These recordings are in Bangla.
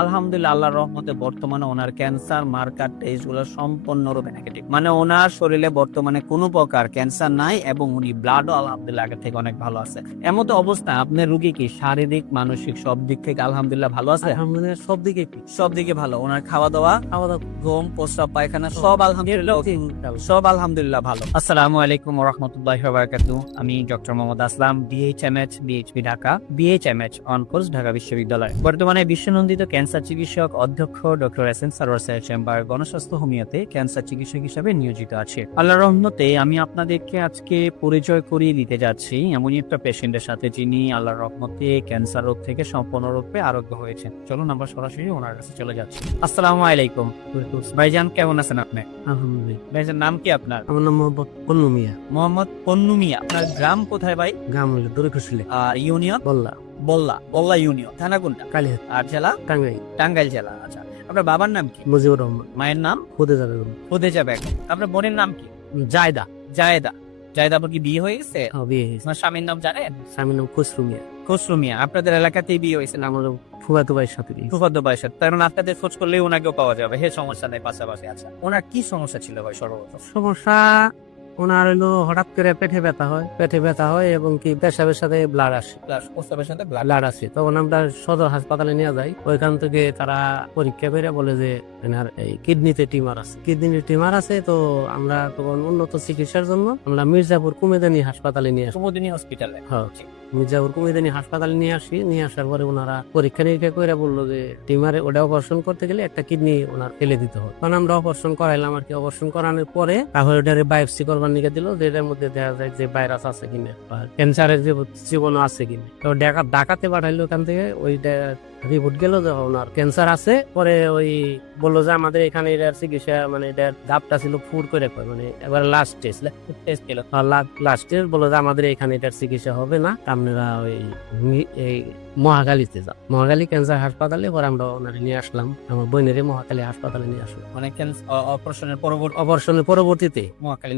আলহামদুলিল্লাহ, আল্লাহর রহমতে বর্তমানে ওনার ক্যান্সার মার্কার টেস্ট গুলো সম্পূর্ণরূপে নেগেটিভ। মানে ওনার শরীরে বর্তমানে কোনো প্রকার ক্যান্সার নাই এবং উনি ব্লাডও আলহামদুলিল্লাহ আগের থেকে অনেক ভালো আছে। এমত অবস্থায় আপনার রুগী কি শারীরিক মানসিক সব দিক থেকে আলহামদুলিল্লাহ ভালো আছে? আলহামদুলিল্লাহ সব দিকে সব দিকে ভালো। ওনার খাওয়া দাওয়া, ঘুম, প্রস্রাব, পায়খানা সব আলহামদুলিল্লাহ সব আলহামদুলিল্লাহ ভালো। আসসালামু আলাইকুম ওয়া রাহমাতুল্লাহি ওয়া বারাকাতুহু। আমি doctor Mohammad Aslam, BHMH, BHP Dhaka, BHMH on course Dhaka বিশ্ববিদ্যালয়। বর্তমানে বিশ্বনন্দিত ক্যান্সার চিকিৎসক অধ্যক্ষ ডক্টর এস এন সারোয়ার স্যারের চেম্বার গণস্বাস্থ্য হোমিওতে ক্যান্সার চিকিৎসক হিসেবে নিয়োজিত আছে। আল্লাহর রহমতে আমি আপনাদেরকে আজকে পরিচয় করিয়ে দিতে যাচ্ছি এমনই একটা পেশেন্টের সাথে যিনি আল্লাহর রহমতে ক্যান্সার রোগ থেকে সম্পূর্ণরূপে আরোগ্য হয়েছেন। চলুন আমরা সরাসরি ওনার কাছে চলে যাচ্ছি। আসসালামু আলাইকুম ভাইজান, কেমন আছেন আপনি? আলহামদুলিল্লাহ। ভাইজান নাম কি আপনার? আমার নাম মোহাম্মদ পন্নু মিয়া। মোহাম্মদ পন্নু মিয়া। আপনার গ্রাম কোথায় ভাই? গ্রাম হইল দরিকুশলে আর ইউনিয়ন? বললা বল্লা। বল্লা ইউনিয়ন। থানা কোনটা? কালিহাত আর জেলা? টাঙ্গাই টাঙ্গাইল জেলা। আচ্ছা, আপনার বাবার নাম কি? মুজিবুর রহমান মায়ের নাম? খুদে যাবে খুদেজা বেগম। আপনার বোনের নাম কি? জায়দা। জায়েদা। জায়েদা, আপনার কি বিয়ে হয়ে গেছে? বিয়ে হয়েছে। আপনার স্বামীর নাম জানেন? স্বামীর নাম খসরু মিয়া। খসরু মিয়া। আপনাদের এলাকাতেই বিয়ে হয়েছে? আমার ফুফাতো ভাইয়ের সাথে বিয়ে। ফুফাতো ভাইয়ের সাথে। তার মানে আপনাদের খোঁজ করলেই ওনাকেও পাওয়া যাবে। হে, সমস্যা নেই পাশাপাশি। আচ্ছা, ওনার কি সমস্যা ছিল ভাই সর্বপ্রথম? সমস্যা ওনার হইলো হঠাৎ করে পেটে ব্যথা হয় এবং কি পেশাবের সাথে ব্লাড আসে। প্রস্তাবের সাথে ব্লাড। ব্লাড আসে, তখন আমরা সদর হাসপাতালে নিয়ে যাই। ওইখান থেকে তারা পরীক্ষা করে বলে যে এনার এই কিডনিতে টিমার আছে। তো আমরা তখন উন্নত চিকিৎসার জন্য আমরা মির্জাপুর কুমেদানি হাসপাতালে নিয়ে আসি। কুমুদিনী হসপিটালে? হ্যাঁ, মির্জাপুর কুমেদানি হাসপাতালে নিয়ে আসার পরে ওনারা পরীক্ষা নিরীক্ষা করে বললো যে টিমারে ওটা অপারেশন করতে গেলে একটা কিডনি ওনার ফেলে দিতে হবে। তখন আমরা অপারেশন করাইলাম আর কি। অপারেশন করানোর পরে তারপরে ওটারে বায়োপসি করবার নিয়ে দিল, যে এটার মধ্যে দেখা যায় যে ভাইরাস আছে কিনা বা ক্যান্সারের যে জীবাণু আছে কিনা। তো ঢাকাতে পাঠাইলো। ওখান থেকে ওইটা রিপোর্ট গেল যে ওনার ক্যান্সার আছে। পরে ওই বললো যে আমাদের এখানে এটার চিকিৎসা মানে এটার ধাপটা ছিল ফুর করে মানে এবার লাস্ট টেস্ট ছিল। লাস্ট টেস্ট বললো যে আমাদের এখানে এটার চিকিৎসা হবে না, আপনারা ওই এই মহাখালীতে যাও। মহাখালী ক্যান্সার হাসপাতালে। পরে আমরা ওনারে নিয়ে আসলাম, আমার বোনের মহাখালী হাসপাতালে নিয়ে আসলাম। মানে অপারেশনের পরবর্তীতে মহাকালী।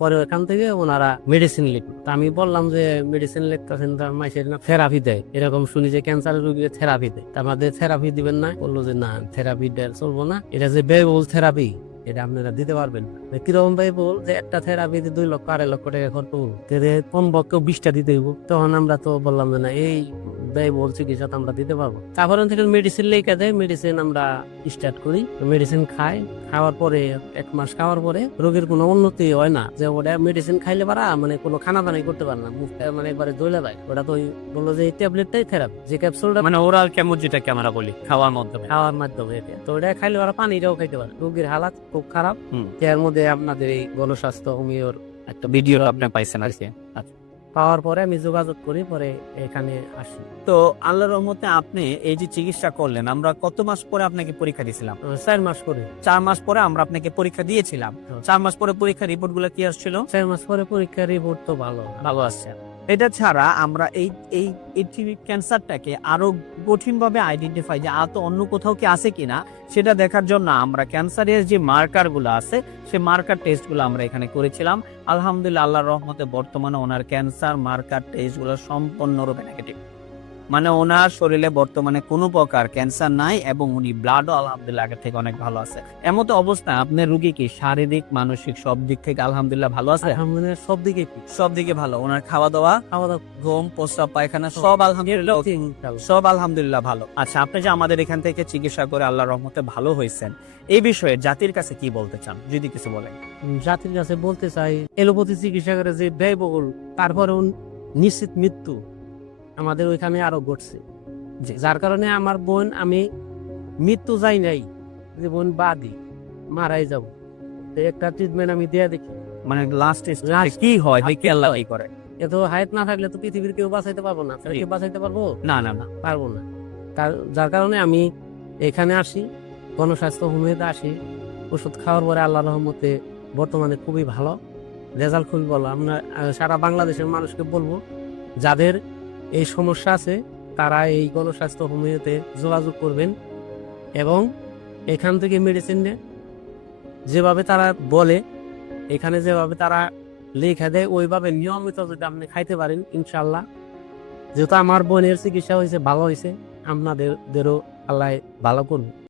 পরে ওখান থেকে ওনারা মেডিসিন লিখলো। তা আমি বললাম যে মেডিসিন লিখতেছেন মাইসের না থেরাপি দেয়, এরকম শুনি যে ক্যান্সারের রোগীকে থেরাপি দেয়। তা আমাদের থেরাপি দিবেন না? বললো যে না, থেরাপি চলবো না, এটা যে ব্যয়বহুল থেরাপি এটা আপনারা দিতে পারবেন না। কিরকম ভাই বল যে একটা থেরাপিতে 2 লক্ষ 2.5 লক্ষ টাকা খরচ করবো, কমপক্ষে 20টা দিতে হইব। তখন আমরা তো বললাম যে না, এই ব্যয়বহুল চিকিৎসা তো আমরা দিতে পারবো। তারপরে থেকে মেডিসিন লেখা দেয়, মেডিসিন আমরা স্টার্ট করি। মেডিসিন খাওয়ার পরে 1 মাস খাওয়ার পরে রোগীর কোনো উন্নতি হয় না। যে ওটা মেডিসিন খাইলে পারা মানে কোনো খানা দানাই করতে পারে না, মুখটা মানে একবারে জ্বলে যায়। ওটা তো বললো যে এই ট্যাবলেটটাই থেরাপি, যে ক্যাপসুলটা মানে ওরাল কেমন, যেটাকে আমরা বলি খাওয়ার মাধ্যমে। তো ওটা খাইলে ওরা পানিটাও খাইতে পারে। রোগীর হালাত খুব খারাপ। এর মধ্যে আপনাদের এই গণস্বাস্থ্য হোমিওর একটা ভিডিও আপনি পাইছেন আর কি। আচ্ছা, পাওয়ার পরে আমি যোগাযোগ করি, পরে এখানে আসি। তো আল্লাহর রহমতে আপনি এই যে চিকিৎসা করলেন, আমরা কত মাস পরে আপনাকে পরীক্ষা দিয়েছিলাম? 4 মাস করে। 4 মাস পরে আমরা আপনাকে পরীক্ষা দিয়েছিলাম। 4 মাস পরে পরীক্ষার রিপোর্ট গুলো কি আসছিল? 4 মাস পরে পরীক্ষার রিপোর্ট তো ভালো আসছে। এটা ছাড়া আমরা এই ক্যান্সারটাকে আরো কঠিন ভাবে আইডেন্টিফাই যে আতো অন্য কোথাও কি আছে কিনা সেটা দেখার জন্য আমরা ক্যান্সারের যে মার্কার গুলো আছে সেই মার্কার টেস্ট গুলো আমরা এখানে করেছিলাম। আলহামদুলিল্লাহ, আল্লাহর রহমতে বর্তমানে ওনার ক্যান্সার মার্কার টেস্ট গুলো সম্পূর্ণরূপে নেগেটিভ। মানে ওনার শরীরে বর্তমানে কোনো প্রকার ক্যান্সার নাই এবং উনি ব্লাডও আলহামদুলিল্লাহ আগের থেকে অনেক ভালো আছে। এমত অবস্থায় আপনার রুগী কি শারীরিক মানসিক সব দিক থেকে আলহামদুলিল্লাহ ভালো আছে? আলহামদুলিল্লাহ সব দিকে ভালো। ওনার খাওয়া দাওয়া, ঘুম, প্রস্রাব, পায়খানা সব আলহামদুলিল্লাহ ভালো। আচ্ছা, আপনি যে আমাদের এখান থেকে চিকিৎসা করে আল্লাহর রহমতে ভালো হয়েছেন, এই বিষয়ে জাতির কাছে কি বলতে চান যদি কিছু বলেন? জাতির কাছে বলতে চাই, এলোপ্যাথি চিকিৎসা করে যে ব্যয়বহুল, তারপরে নিশ্চিত মৃত্যু আমাদের ওইখানে আরো ঘটছে। যার কারণে আমার বোন, আমি মৃত্যু যাই নাই, যে বোন বাদী মারাই যাব, একটা ট্রিটমেন্ট আমি দিয়ে দেখি। মানে লাস্ট কি হয় কি আল্লাহ কি করে? এত হায়াত না থাকলে তো পৃথিবীর কেউ বাঁচাইতে পারবো না। কেউ বাঁচাইতে পারবো না, পারবো না। যার কারণে আমি এখানে আসি, গণস্বাস্থ্য হোমিওতে আসি। ওষুধ খাওয়ার পরে আল্লাহ রহমতে বর্তমানে খুবই ভালো রেজাল্ট, খুবই ভালো। আমরা সারা বাংলাদেশের মানুষকে বলবো, যাদের এই সমস্যা আছে তারা এই গণস্বাস্থ্য হোমিওতে যোগাযোগ করবেন এবং এখান থেকে মেডিসিন নেন। যেভাবে তারা বলে, এখানে যেভাবে তারা লেখা দেয়, ওইভাবে নিয়মিত যদি আপনি খাইতে পারেন, ইনশাল্লাহ, যেহেতু আমার বোনের চিকিৎসা হয়েছে, ভালো হয়েছে, আপনাদেরও আল্লাহ ভালো করুন।